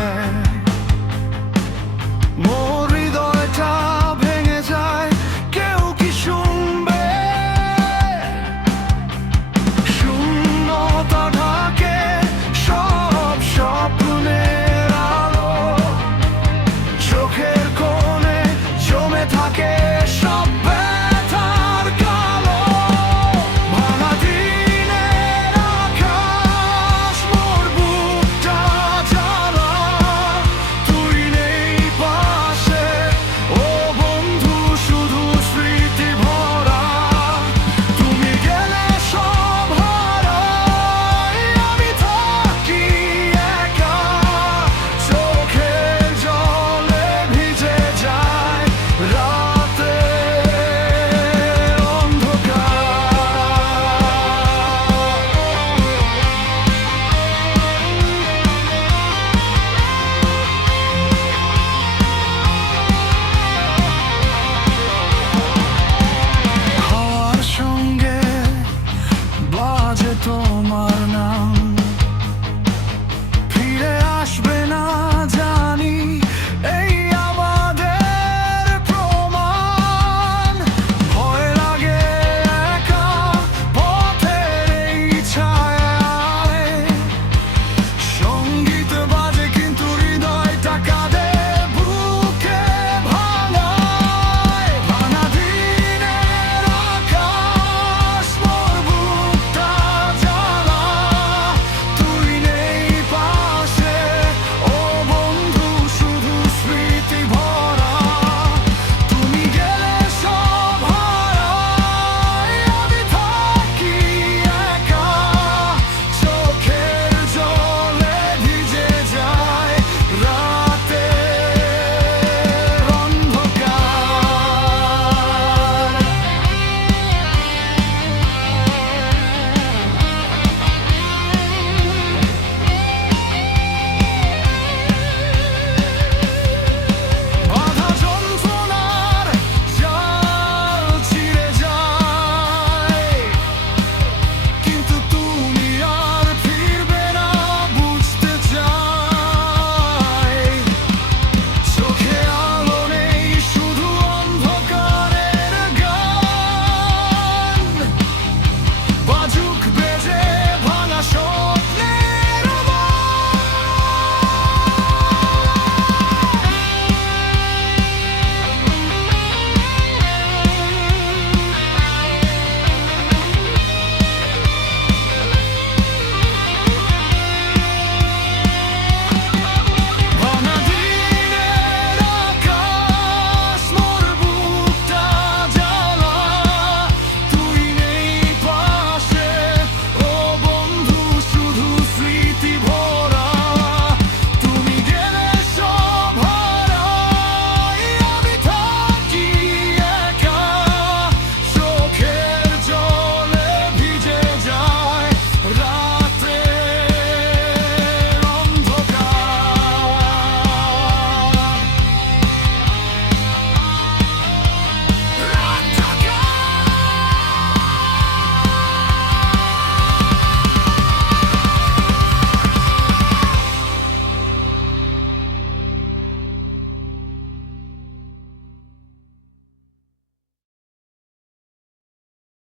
time.